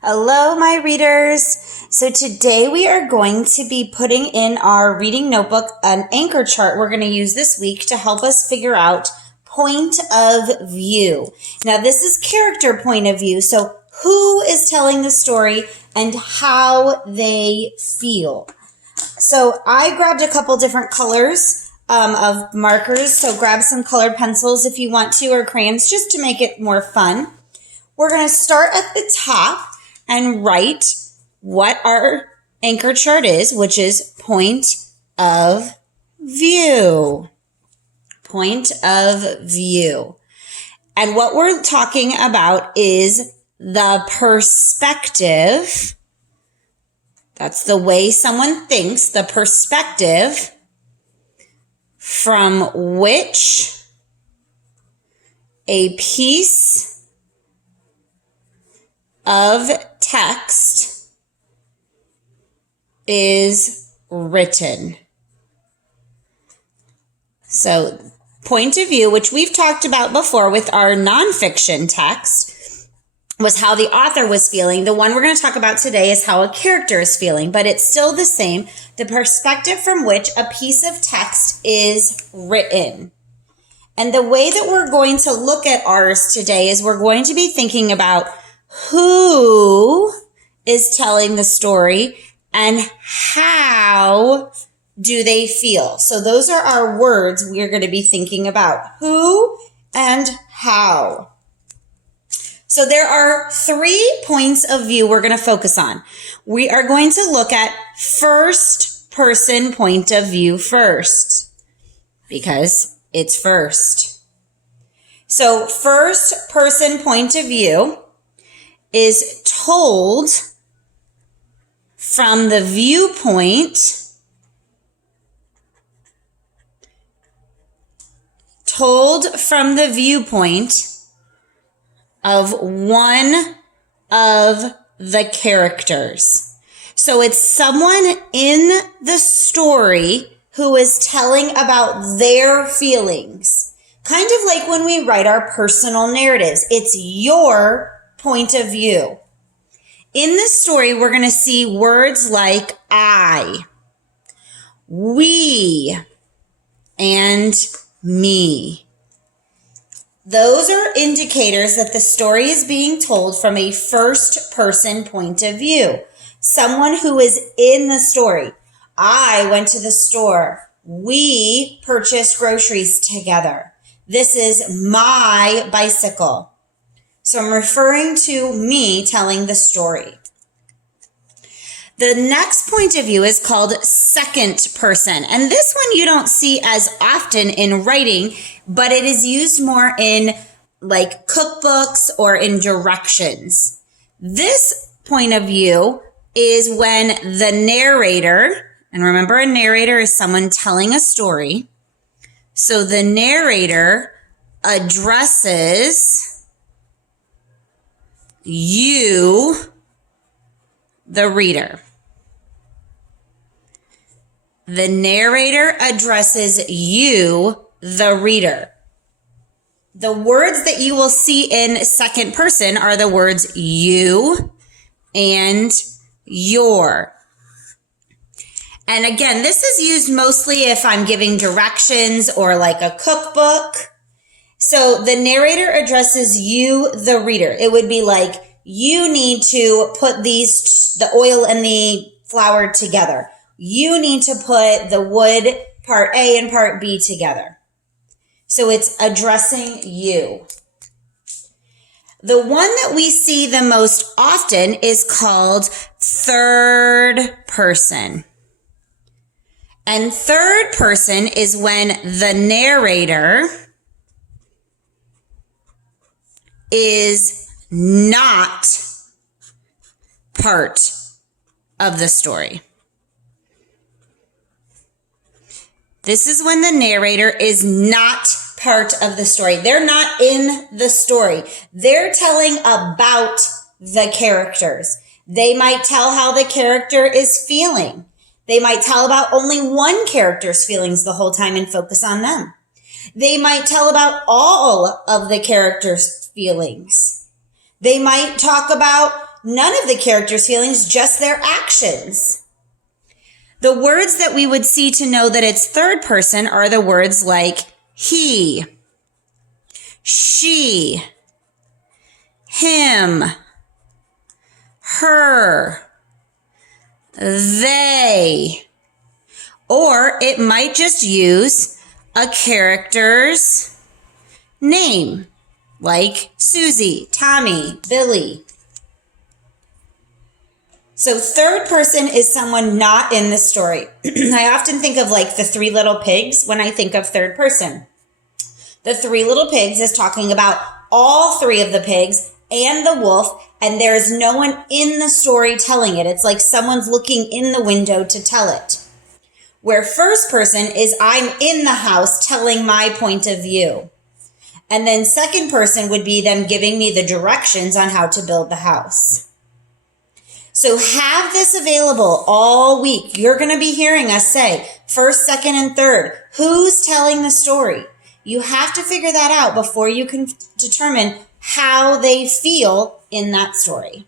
Hello, my readers. So today we are going to be putting in our reading notebook an anchor chart we're going to use this week to help us figure out point of view. Now, this is character point of view. So who is telling the story and how they feel. So I grabbed a couple different colors of markers. So grab some colored pencils if you want to, or crayons, just to make it more fun. We're going to start at the top and write what our anchor chart is, which is point of view. Point of view. And what we're talking about is the perspective. That's the way someone thinks, the perspective from which a piece of text is written. So, point of view, which we've talked about before with our nonfiction text, was how the author was feeling. The one we're going to talk about today is how a character is feeling, but it's still the same. The perspective from which a piece of text is written. And the way that we're going to look at ours today is we're going to be thinking about who is telling the story and how do they feel. So those are our words we're going to be thinking about. Who and how. So there are 3 points of view we're going to focus on. We are going to look at first person point of view first because it's first. So first person point of view is told from the viewpoint of one of the characters. So it's someone in the story who is telling about their feelings. Kind of like when we write our personal narratives. It's your point of view. In this story, we're going to see words like I, we, and me. Those are indicators that the story is being told from a first person point of view. Someone who is in the story. I went to the store. We purchased groceries together. This is my bicycle. So I'm referring to me telling the story. The next point of view is called second person. And this one you don't see as often in writing, but it is used more in like cookbooks or in directions. This point of view is when the narrator, and remember a narrator is someone telling a story. So the narrator addresses you, the reader. The narrator addresses you, the reader. The words that you will see in second person are the words you and your. And again, this is used mostly if I'm giving directions or like a cookbook. So the narrator addresses you, the reader. It would be like, you need to put the oil and the flour together. You need to put the wood part A and part B together. So it's addressing you. The one that we see the most often is called third person. And third person is when the narrator is not part of the story. This is when the narrator is not part of the story. They're not in the story. They're telling about the characters. They might tell how the character is feeling. They might tell about only one character's feelings the whole time and focus on them. They might tell about all of the characters' feelings. They might talk about none of the characters' feelings, just their actions. The words that we would see to know that it's third person are the words like he, she, him, her, they, or it might just use a character's name, like Susie, Tommy, Billy. So third person is someone not in the story. I often think of like the Three Little Pigs when I think of third person. The Three Little Pigs is talking about all three of the pigs and the wolf, and there's no one in the story telling it. It's like someone's looking in the window to tell it. Where first person is I'm in the house telling my point of view. And then second person would be them giving me the directions on how to build the house. So have this available all week. You're going to be hearing us say first, second, and third. Who's telling the story? You have to figure that out before you can determine how they feel in that story.